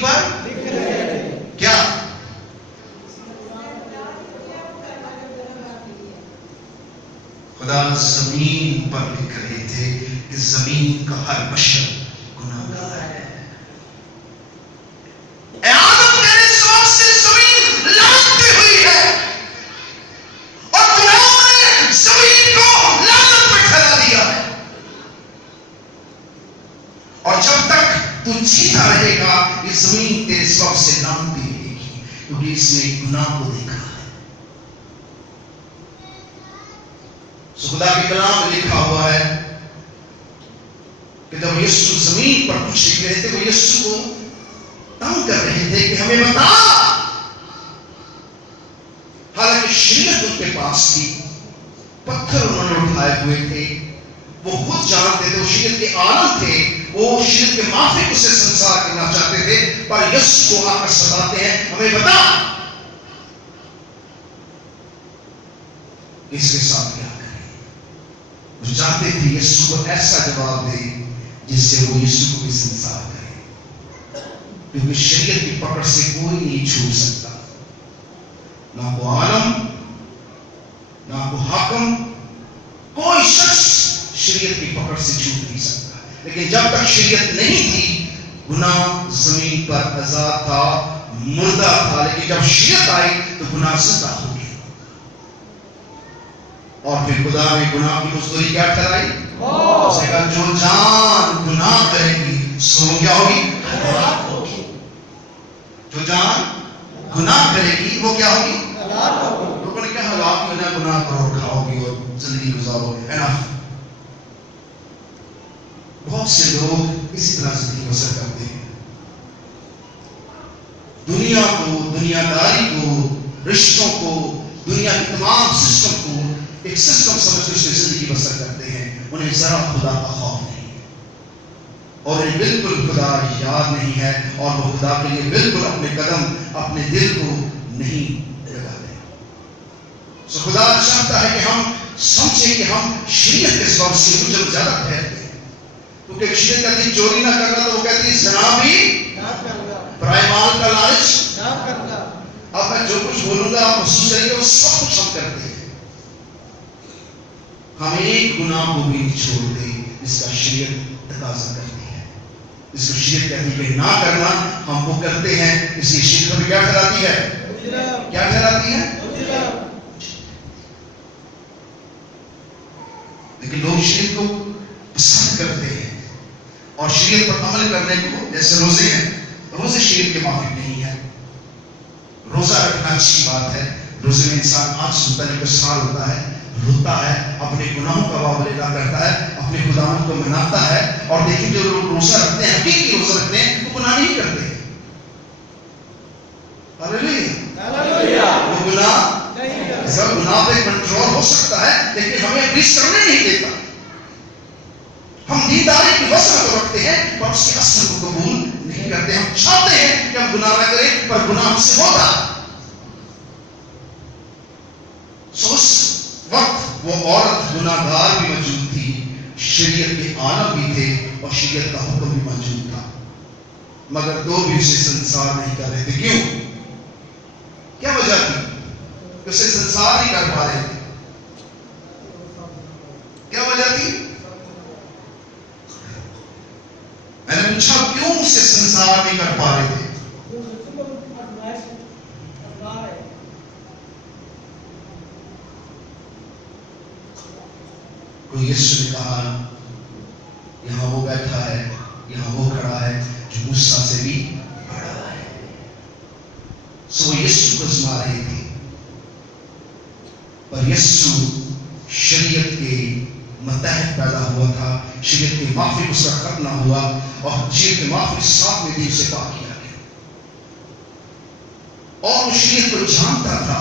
زمین پر کیا؟ خدا زمین پر لکھ رہے تھے کہ زمین کا ہر بشر گناہگار ہے. اے آدم تیرے سبب سے زمین لعنت پہ ہوئی ہے اور گناہوں نے زمین کو لعنت پہ ٹھہرا دیا ہے. اور جب تک تو جیتا رہے گا یہ زمین تیرے سبب سے لعنت پہ رہے گی کیونکہ اس نے گناہ کو دیکھا ہے. خدا کے کلام میں لکھا ہوا ہے کہ جب یسوع زمین پر کچھ لکھ رہے تھے وہ یسوع کو تنگ کر رہے تھے کہ ہمیں بتا. حالانکہ شریعت ان کے پاس تھی, پتھر انہوں نے اٹھائے ہوئے تھے, وہ خود جانتے تھے, وہ شریعت کے عالم تھے, وہ شریعت کے مافک اسے سنسار کرنا چاہتے تھے, پر یسوع کو آ کر ستاتے ہیں ہمیں بتا اس کے ساتھ کیا کریں. وہ چاہتے تھے یسوع کو ایسا جواب دے جس سے وہ یسوع کو بھی سنسار کرے, کیونکہ شریعت کی پکڑ سے کوئی نہیں چھوٹ سکتا, نہ کو عالم نہ کو حاکم, کوئی شخص شریعت کی پکڑ سے چھوٹ نہیں سکتا. لیکن جب تک شریعت نہیں تھی گناہ زمین پر آزاد تھا, مردہ تھا, لیکن جب شریعت آئی تو گناہ زندہ ہو گیا. اور پھر خدا نے گناہ کی مزدوری کیا ٹھہرائی؟ اس نے کہا جو جان گناہ کرے گی سو کیا ہوگی؟ ہلاک ہوگی. جو جان گناہ کرے گی وہ کیا ہوگی؟ ہلاک ہوگی. لوگوں نے کہا ہلاک میں نہ گناہ کرو, کھاؤ گی اور زندگی گزارو. بہت سے لوگ اسی طرح زندگی بسر کرتے ہیں, دنیا کو, دنیا داری کو, رشتوں کو, دنیا کے تمام سسٹم کو ایک سسٹم سمجھ کر زندگی بسر کرتے ہیں. انہیں ذرا خدا کا خوف نہیں ہے اور انہیں بالکل خدا یاد نہیں ہے, اور وہ خدا کے لیے بالکل اپنے قدم, اپنے دل کو نہیں لگاتے. سو خدا چاہتا ہے کہ ہم سمجھیں کہ ہم شریعت کے سبب سے مجرم زیادہ ٹھہرتے ہیں, کیونکہ شریعت کہتی ہے چوری نہ کرنا, تو وہ کہتی ہے زنا بھی نہ کرنا, برائے مال کا لالچ نہ کرنا. اب میں جو کچھ بولوں گا آپ محسوس کریں گے وہ سب کچھ ہم کرتے ہیں. ہم ایک گناہ کو بھی نہیں چھوڑتے جس کا شریعت تقاضا کرتی ہے, جس کو شریعت کہتی ہے کہ نہ کرنا, ہم وہ کرتے ہیں. اس لیے شریعت ہمیں کیا ٹھہراتی ہے؟ کیا ٹھہراتی ہے؟ لیکن لوگ شریعت کو پسند کرتے ہیں اور شریعت پر عمل کرنے کو, جیسے روزے ہیں, روزے شریعت کے موافق نہیں ہے. روزہ رکھنا اچھی بات ہے, روزے میں انسان آج سنتا ہے, کوئی سال ہوتا ہے, روتا ہے, اپنے گناہوں کا واویلا کرتا ہے, اپنے خداوند کو مناتا ہے. اور دیکھیں جو لوگ روزہ رکھتے ہیں, حقیقی روزہ رکھتے ہیں, وہ گناہ نہیں کرتے. ہاللیلویہ. وہ گناہ سب گناہ پہ کنٹرول ہو سکتا ہے, لیکن ہمیں اپنی کرنے نہیں دیتا. ہم دینداری کی وسعت تو رکھتے ہیں پر اس کے اثر کو قبول نہیں کرتے. ہم چاہتے ہیں کہ ہم گناہ نہ کریں, پر گناہ ہم سے ہوتا. اس وقت وہ عورت گناہگار بھی موجود تھی, شریعت کے عالم بھی تھے اور شریعت کا حکم بھی موجود تھا, مگر دو بھی اسے سنسار نہیں کر رہے تھے. کیوں؟ کیا وجہ تھی کہ اسے سنسار نہیں کر پا رہے تھے؟ کیا وجہ تھی؟ میں نے پوچھا کیوں اسے سنسار نہیں کر پا رہے تھے؟ کوئی یسوع نے کہا یہاں وہ بیٹھا ہے, یہاں وہ کھڑا ہے جو موسیٰ سے بھی بڑا ہے. سو وہ یسوع کو آزما رہے تھے, پر یسوع شریعت کے متحد پیدا ہوا تھا, شریعت کے معافی اس کا ختم نہ ہوا, اور شریعت کے معافی 7ویں دن سے پاک کیا گیا, اور وہ شریعت کو جانتا تھا,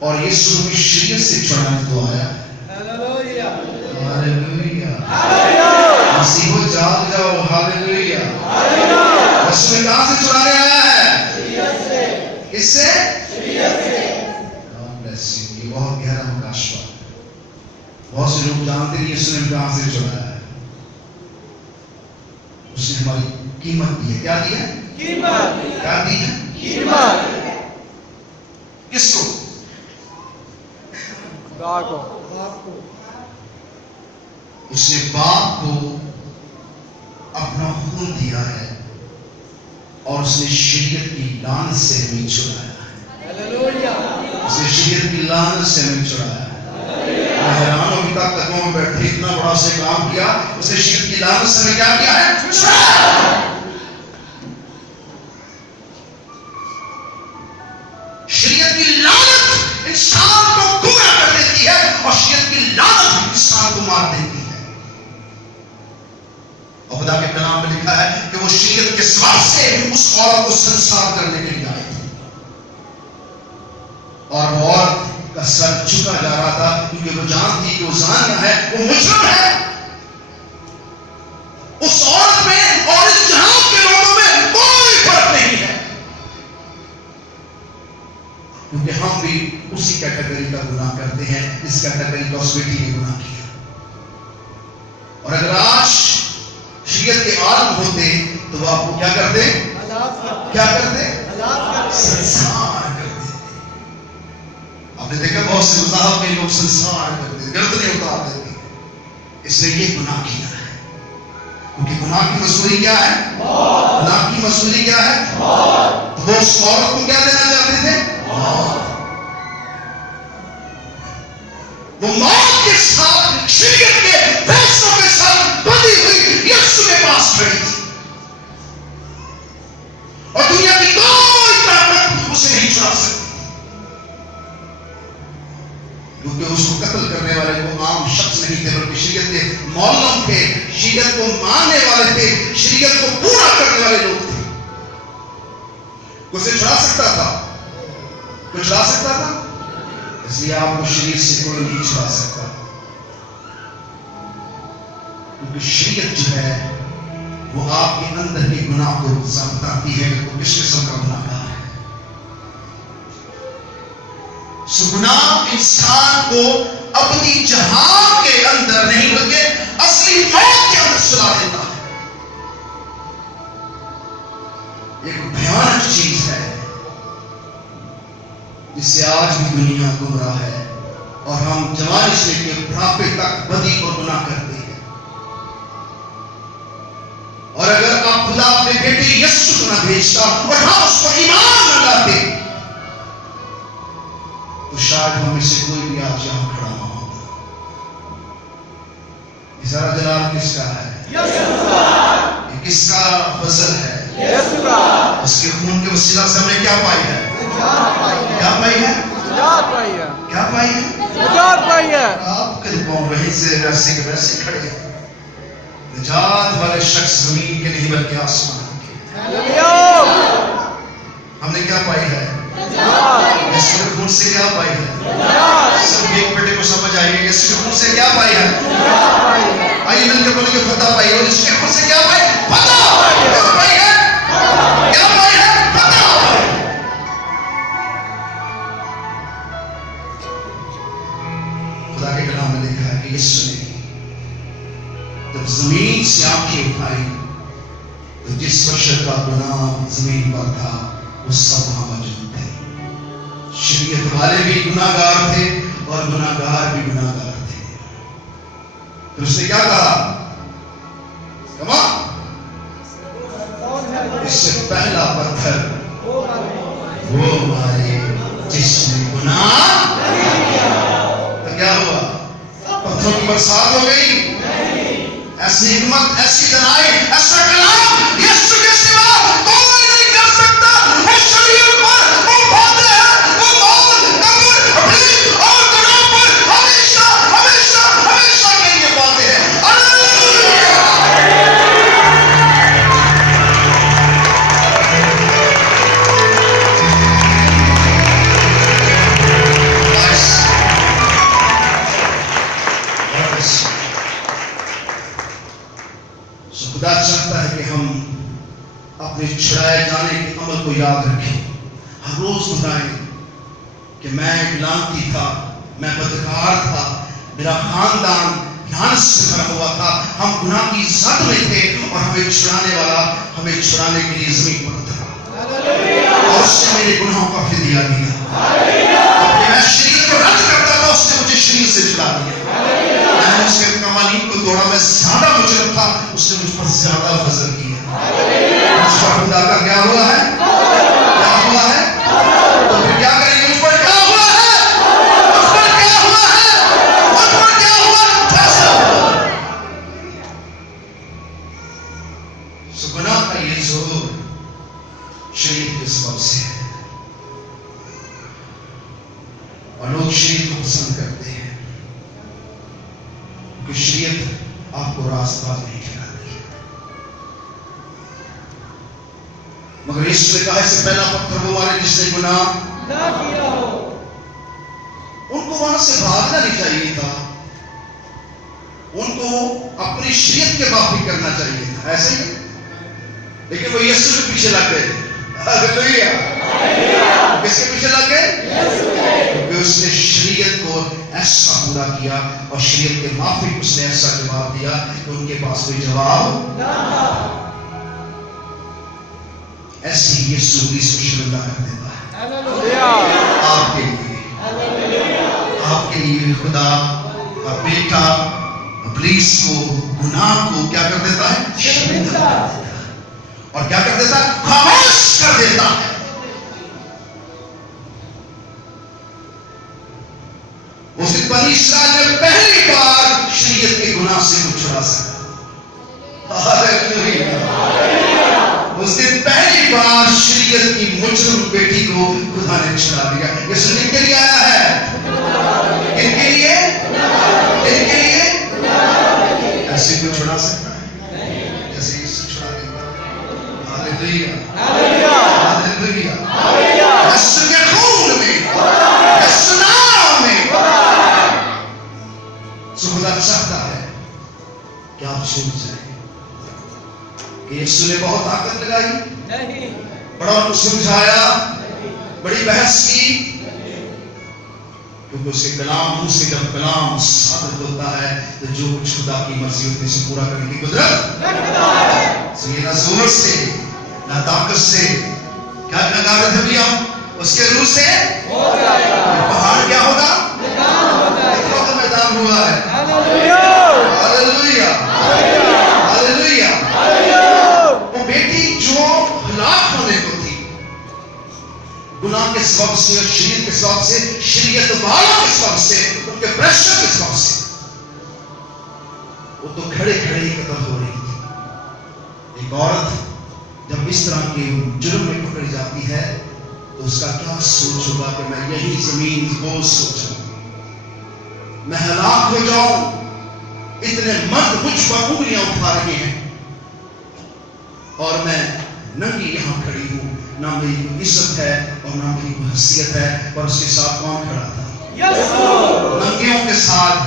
اور یسوع ہمیں شریعت سے چھڑانے تو آیا. ہاللیلویہ. مسیحو جاگ جاؤ. ہاللیلویہ. یسوع کہاں سے چھڑانے آیا ہے؟ شریعت سے. کس سے؟ شریعت سے. یہ بہت گہرا مکاشفہ ہے. بہت سے لوگ جانتے نہیں یسوع نے کہاں سے چھڑایا ہے. اس نے ہماری قیمت دی ہے. کیا دی ہے؟ قیمت. کیا دی ہے؟ قیمت. کس کو؟ باپ کو. اس نے باپ کو اپنا خون دیا ہے اور اس نے شریعت کی لعنت سے ہمیں چھڑایا ہے. اس نے شریعت کی لعنت سے ہمیں چھڑایا ہے. میں حیران ہوں ابھی تک قدموں میں بیٹھے اتنا بڑا سے کام کیا, اس نے شریعت کی لعنت سے ہمیں کیا کیا ہے؟ چھڑایا. شریعت کی لعنت انسان کو گمراہ کر دیتی ہے اور شریعت کی لعنت انسان کو مار دیتی ہے. اور خدا کے کلام میں لکھا ہے کہ وہ شریعت کے سوال سے اس عورت کو سنسار کرنے کے لیے آئے تھے, اور وہ عورت کا سر جھکا جا رہا تھا کیونکہ وہ جانتی کہ وہ زانیہ ہے, وہ مجرم ہے. اس عورت میں اور اس جہان کے لوگوں میں کوئی فرق نہیں ہے, کیونکہ ہم بھی اسی کیٹیگری کا گناہ کرتے ہیں. اس کیٹیگری کا اس بیٹی نے گناہ کیا. اور اگر آج شریعت کے عالم ہوتے تو وہ آپ کو کیا کرتے؟ کیا کرتے؟ سنسار کرتے. آپ نے دیکھا بہت سے مذاہب میں لوگ سنسار کرتے, گردنیں اتار دیتے. اس نے یہ گناہ کیا ہے, کیونکہ گناہ کی مصوری کیا ہے؟ گناہ کی مصوری کیا ہے؟ تو وہ اس عورت کو کیا دینا چاہتے تھے؟ وہ موت کے ساتھ شریعت کے فیصلوں کے ساتھ بندھی ہوئی یسوع کے پاس کھڑی تھی, اور دنیا کی کوئی طاقت اسے نہیں چھڑا سکتی, کیونکہ اس کو قتل کرنے والے کو عام شخص نہیں تھے بلکہ شریعت کے معلم تھے, شریعت کو ماننے والے تھے, شریعت کو پورا کرنے والے لوگ تھے. اسے چھڑا سکتا تھا؟ کوئی چھڑا سکتا تھا؟ اس لیے آپ کو شریعت سے کوئی نہیں چھڑا سکتا, کیونکہ شریعت جو ہے وہ آپ کے اندر کے گناہ کو بتاتی ہے کہ وہ کس قسم کا گناہ ہے. سو گناہ انسان کو اپنی جہان کے اندر نہیں بلکہ اصلی موت کے اندر چلا دیتا ہے. ایک بھیانک چیز ہے جس سے آج بھی دنیا گمراہ ہے, اور ہم جوانی سے لے کے بڑھاپے تک بدی اور گناہ کرتے ہیں. اور اگر آپ خدا اپنے بیٹے یسوع کو نہ بھیجتا اور ہم اس پر ایمان نہ لاتے تو شاید ہم میں سے کوئی بھی آج یہاں کھڑا نہ ہوتا. یہ سارا جلال کس کا ہے؟ یہ کس کا فضل ہے؟ اس کے خون کے وسیلہ سے ہم نے کیا پائی ہے؟ کیا پائی ہے؟ کیا پائی ہے؟ آپ کے پاؤں وہیں سے ویسے کے ویسے کھڑے ہیں. نجات والے شخص زمین کے نہیں بلکہ آسمان کے. ہم نے کیا پائی ہے؟ یسوع کے خون سے کیا پائی ہے؟ سب ایک بیٹے کو سمجھ آئیے, یسوع کے خون سے کیا پائی ہے؟ آئیے مل کے بولیں کہ فتح پائی ہے. اور اس کے خون سے کیا پائی؟ فتح پائی ہے. کیا پائی ہے؟ فتح. خدا کے کلام میں لکھا ہے کہ یسوع نے جب زمین سے آنکھیں اٹھائی تو جس بشر کا گناہ زمین پر تھا وہ سب وہاں موجود تھے. شریعت والے بھی گناہگار تھے اور گناہگار بھی گناہگار تھے. تو اس نے کیا کہا؟ اس سے پہلا پتھر وہ مارے جس نے گناہ. تو کیا ہوا؟ پتھروں کی برسات ہو گئی. ایسی حکمت, ایسی دنائی, ایسا کلام یسوع کے سوا کوئی نہیں کر سکتا. وہ شریعت پر, وہ باتیں ہیں, وہ موت, قبر, بھیک اور گناہ پر ہمیشہ ہمیشہ ہمیشہ کے لیے باتیں ہیں. خدا چاہتا ہے کہ ہم اپنے چھڑائے جانے کے عمل کو یاد رکھیں, ہر روز بتائیں کہ میں ایک لعنتی تھا, میں بدکار تھا, میرا خاندان ڈھانس سے بھرا ہوا تھا. ہم گناہ کی زد میں تھے اور ہمیں چھڑانے والا ہمیں چھڑانے کے لیے زمین پر اترا اور اس نے میرے گناہوں کا فدیہ دیا. میں شریعت کو رد کرتا تھا، اس نے مجھے شریعت سے چھڑا دیا. میں نے اس کے قوانین کو توڑا، میں زیادہ مجرم تھا، اس نے مجھ پر زیادہ فضل کیا. مجھ پر خدا کا کیا ہوا ہے؟ کیا ہوا ہے؟ تو پھر کیا کریں گے؟ مجھ پر کیا ہوا ہے؟ مجھ پر کیا ہوا ہے؟ مجھ پر کیا ہوا؟ فیصلہ. سو گناہ کا یہ ظہور شریعت کے سبب سے ہے اور لوگ شریعت کو پسند کرتے ہیں کہ شریعت آپ کو راست باز نہیں ٹھہراتی ہے. مگر یسوع نے کہا اس سے پہلا پتھر وہ مارے جس نے گناہ نہ کیا ہو. ان کو وہاں سے بھاگنا نہیں چاہیے تھا، ان کو اپنی شریعت کے معافی کرنا چاہیے تھا، ایسے ہی. لیکن وہ یسوع کے پیچھے لگ گئے. ہاللیلویا. کس کے پیچھے لگ گئے؟ کیونکہ اس نے شریعت کو ایسا پورا کیا اور شریعت کے معافی اس نے ایسا جواب دیا کہ ان کے پاس کوئی جواب نہ تھا. ایسے ہی یسوع اس کو شرمندہ کر دیتا ہے آپ کے لیے. آپ کے لیے خدا کا بیٹا ابلیس کو، گناہ کو کیا کر دیتا ہے؟ شرمندہ کر دیتا ہے. اور کیا کر دیتا ہے؟ خاموش کر دیتا ہے. اس دن بنی اسرائیل نے پہلی بار شریعت کے گناہ سے کو چھڑا سکا. اس دن پہلی بار شریعت کی مجرم بیٹی کو خدا نے چھڑا دیا. یہ سننے کے لیے آیا ہے. ان کے لیے، ان کے لیے ایسے کو چھڑا سکتا ہے جیسے یسوع چھڑا دیتا ہے. ہاللیلویا. ہاللیلویا. یسوع کے خون میں، یسوع نام میں. سو خدا چاہتا ہے کہ آپ سوچ جائیں کہ یسوع نے بہت طاقت لگائی، بڑا ان کو سمجھایا، بڑی بحث کی، کیونکہ اس کے کلام منہ سے جب کلام صادق ہوتا ہے تو جو کچھ خدا کی مرضی ہوتی ہے اسے پورا کرنے کی قدرت رکھتا ہے. یہ نہ زور سے نہ طاقت سے، کیا لگا رہے تھے بھی ہم؟ اس کے روح سے پہاڑ کیا ہوگا؟ پتھروں کا میدان ہوا ہے. ہاللیلویا. ہاللیلویا. وہ بیٹی جو ہلاک ہونے کو تھی گناہ کے سبب سے، شریعت کے سبب سے، شریعت والوں کے سبب سے، ان کے پریشر کے سبب سے، وہ تو کھڑے کھڑے ہی قتل ہو رہی تھی. ایک عورت جب اس طرح کے جرم میں پکڑی جاتی ہے تو اس کا کیا سوچ ہوگا کہ میں یہی زمین بوجھ سوچوں، میں ہلاک ہو جاؤں. اتنے مرد مجھ پر انگلیاں اٹھا رہے ہیں اور میں ننگی یہاں کھڑی ہوں. نہ میری کوئی عزت ہے اور نہ میری کوئی حیثیت ہے. اور اس کے ساتھ کون کھڑا تھا؟ ننگیوں کے ساتھ،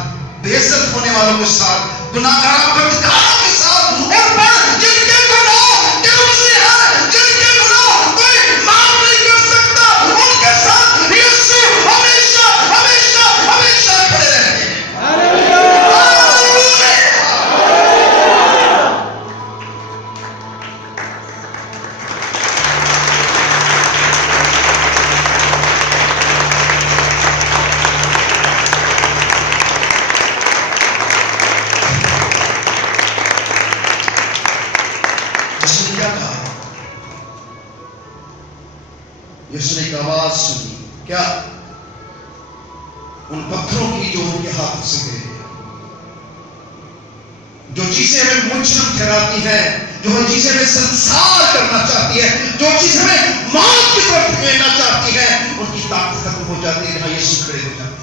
بے عزت ہونے والوں کے ساتھ، گناہگار بدکاروں کے ساتھ. اور پر جن کے گناہ گنوزی ہے، جن کے گناہ کوئی معاف نہیں کر سکتا، ان کے ساتھ یسوع ہمیشہ ہمیشہ ہمیشہ کھڑے رہتے ہیں. یسوع نے ایک آواز سنی. کیا؟ ان پتھروں کی جو ان کے ہاتھ سے گرے. جو چیزیں ہمیں مجرم ٹھہراتی ہیں، جو چیزیں ہمیں سنسار کرنا چاہتی ہے، جو چیزیں ہمیں موت کی طرف لینا چاہتی ہے، ان کی طاقت ختم ہو جاتی ہے جہاں یسوع کھڑے ہو جاتے ہیں.